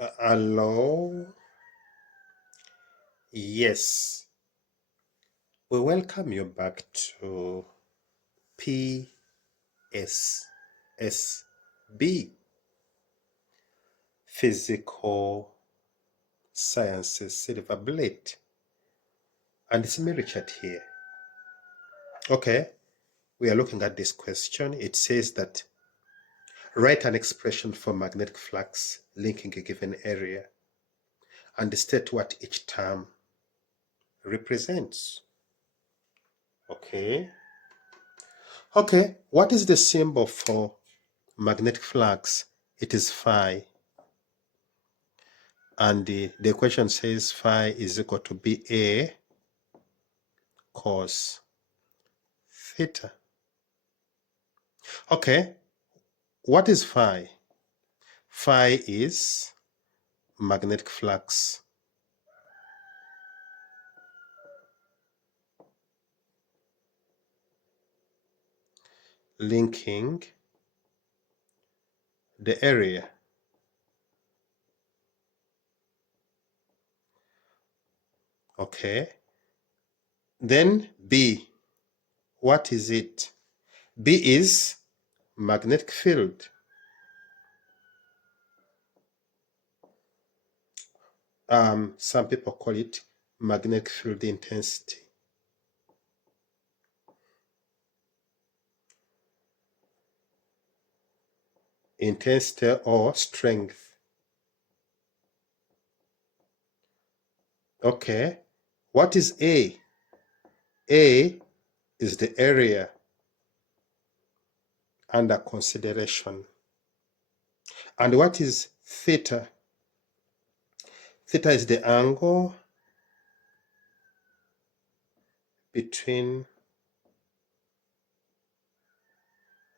Hello. Yes, we welcome you back to PSSB, Physical Sciences Silver Bullet. And it's me, Richard, here. Okay, we are looking at this question. It says that write an expression for magnetic flux linking a given area and state what each term represents. Okay, what is the symbol for magnetic flux? It is phi. And the equation says phi is equal to BA cos theta. Okay, what is phi? Phi is magnetic flux. Linking the area. Okay, then B, what is it? B is magnetic field. Some people call it magnetic field intensity. Intensity or strength. Okay, what is A? A is the area under consideration. And what is theta? Theta is the angle between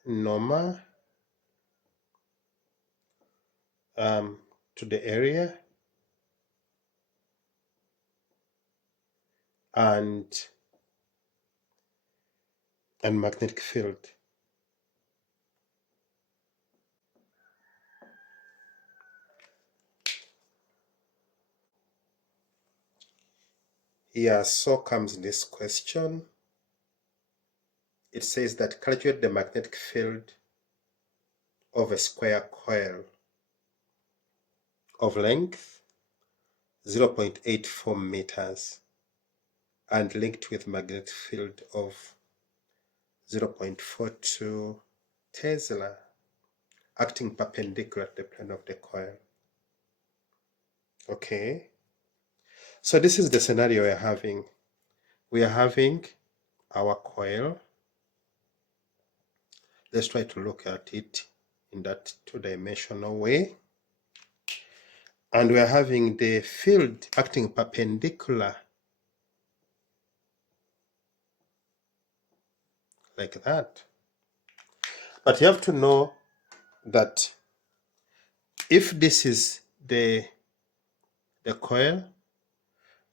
normal to the area and magnetic field. Yeah, so comes this question. It says that calculate the magnetic field of a square coil of length 0.84 meters and linked with magnetic field of 0.42 Tesla acting perpendicular to the plane of the coil. Okay, so this is the scenario we're having. We are having our coil. Let's try to look at it in that two-dimensional way. And we are having the field acting perpendicular like that. But you have to know that if this is the coil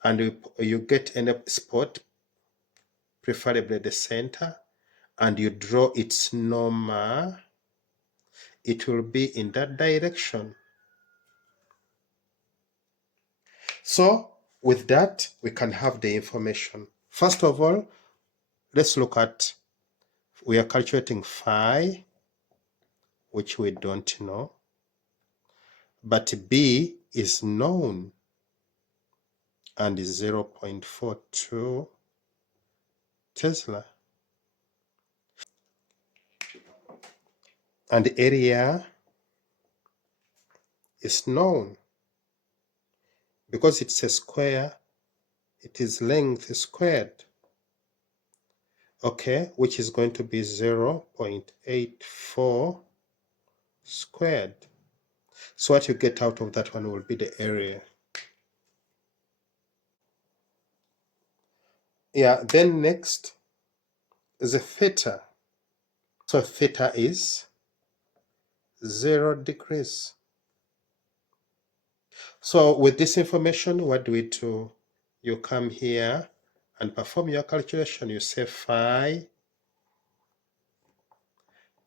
and you get any spot, preferably the center, and you draw its normal, it will be in that direction. So with that, we can have the information. First of all, let's look at, we are calculating phi, which we don't know, but B is known and is 0.42 Tesla. And the area is known. Because it's a square, it is length squared. Okay, which is going to be 0.84 squared. So what you get out of that one will be the area. Yeah, then next is a theta. So theta is 0 degrees. So with this information, what do we do? You come here and perform your calculation. You say phi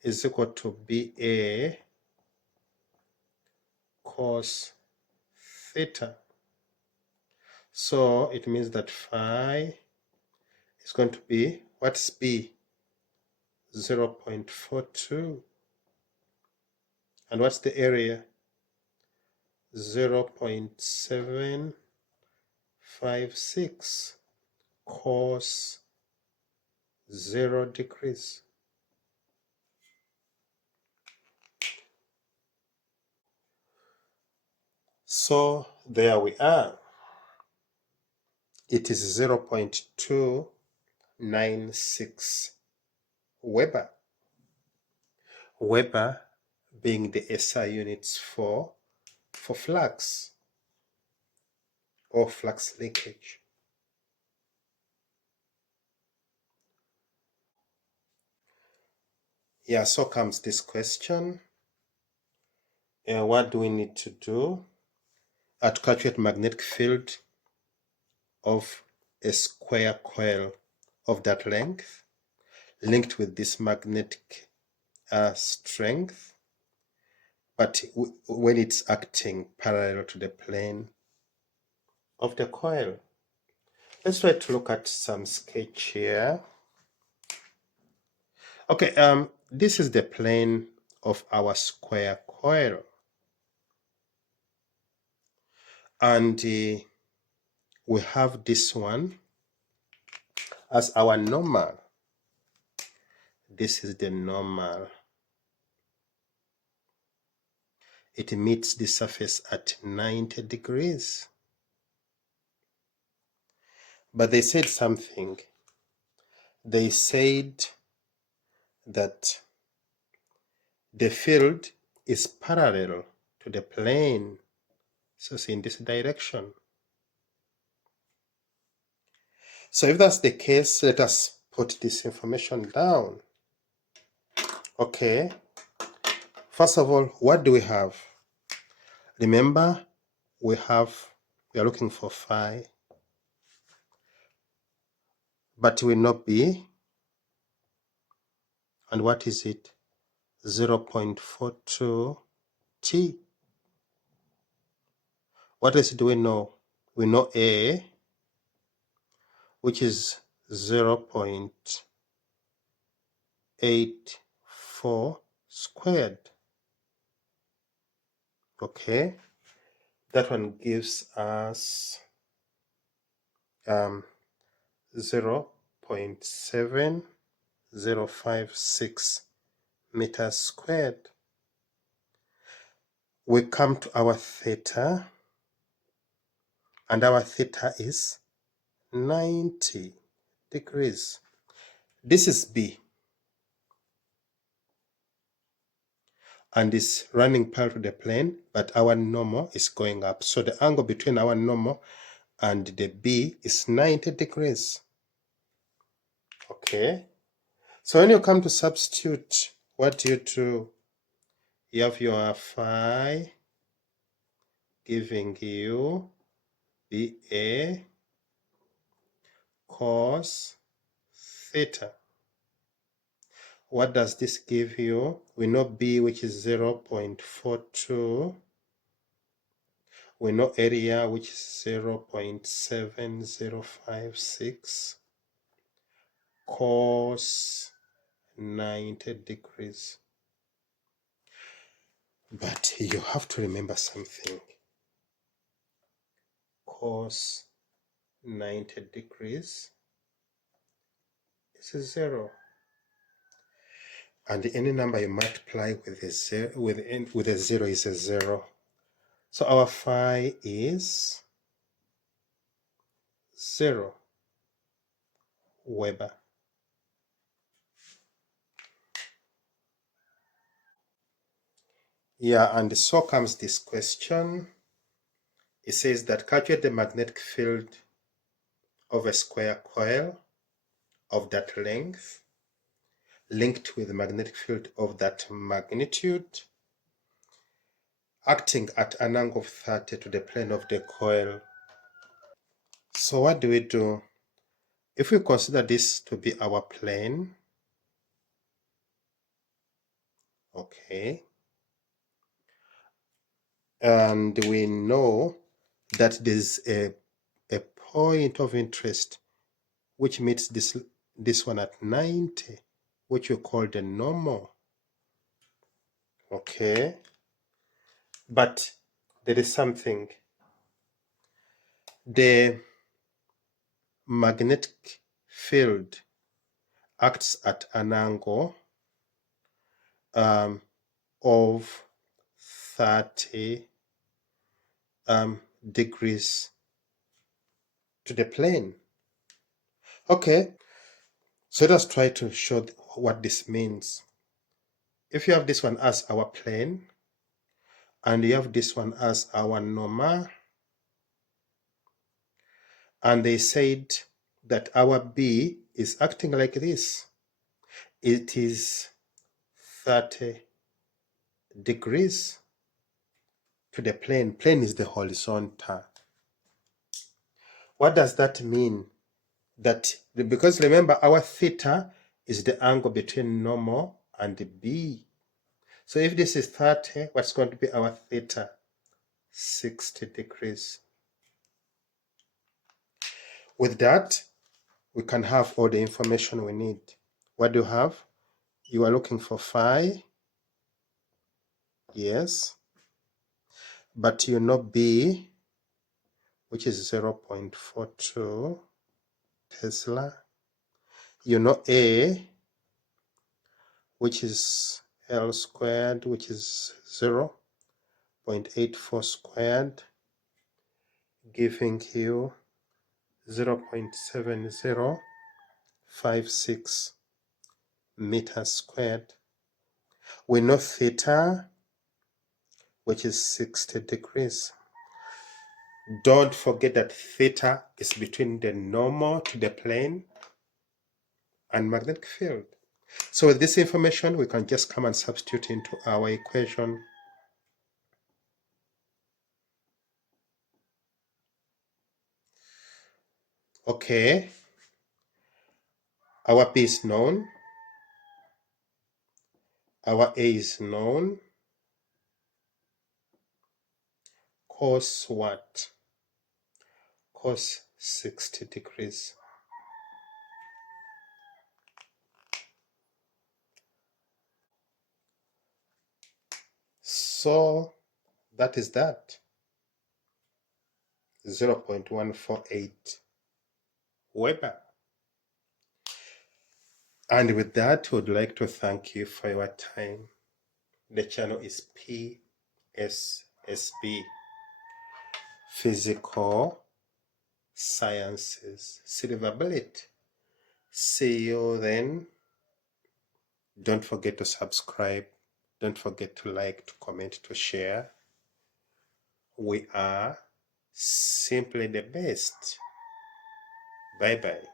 is equal to BA cos theta. So it means that phi is going to be, what's B? 0.42. And what's the area? 0.756 cos 0 degrees. So there we are. It is 0.296 Weber. Weber being the SI units for flux or flux linkage. Yeah, so comes this question. What do we need to do to calculate magnetic field of a square coil of that length linked with this magnetic strength, but when it's acting parallel to the plane of the coil? Let's try to look at some sketch here. Okay, this is the plane of our square coil, and we have this one as our normal. This is the normal. It meets the surface at 90 degrees. But they said something. They said that the field is parallel to the plane. So it's in this direction. So if that's the case, let us put this information down. Okay. First of all, what do we have? Remember, we are looking for phi, but we know B. And what is it? 0.42 T. What else do we know? We know A, which is 0.84 squared. Okay, that one gives us 0.7056 meters squared. We come to our theta, and our theta is 90 degrees. This is B, and it's running parallel to the plane, but our normal is going up. So the angle between our normal and the B is 90 degrees. Okay, so when you come to substitute, what do you do? You have your phi giving you BA cos theta. What does this give you? We know B, which is 0.42. We know area, which is 0.7056 cos 90 degrees. But you have to remember something. Cos 90 degrees is a 0. And any number you multiply with a 0, with a 0 is a 0. So our phi is 0 Weber. Yeah, and so comes this question. It says that calculate the magnetic field of a square coil of that length linked with the magnetic field of that magnitude acting at an angle of 30 to the plane of the coil. So what do we do? If we consider this to be our plane, okay, and we know that there's a point of interest which meets this one at 90, which we call the normal. Okay, but there is something. The magnetic field acts at an angle of 30 degrees to the plane. Okay, so let's try to show what this means. If you have this one as our plane, and you have this one as our normal, and they said that our B is acting like this. It is 30 degrees to the plane. Plane is the horizontal. What does that mean? That because remember our theta is the angle between normal and the B. So if this is 30, what's going to be our theta? 60 degrees. With that, we can have all the information we need. What do you have? You are looking for phi. Yes. But you know B, which is 0.42 Tesla. You know A, which is L squared, which is 0.84 squared, giving you 0.7056 meters squared. We know theta, which is 60 degrees. Don't forget that theta is between the normal to the plane and magnetic field. So with this information, we can just come and substitute into our equation. Okay, our P is known, our A is known. Cos what? Cos 60 degrees. So that is that. 0.148 Weber. And with that, we would like to thank you for your time. The channel is PSSB, Physical Sciences Silver Bullet. See you then. Don't forget to subscribe. Don't forget to like, to comment, to share. We are simply the best. Bye-bye.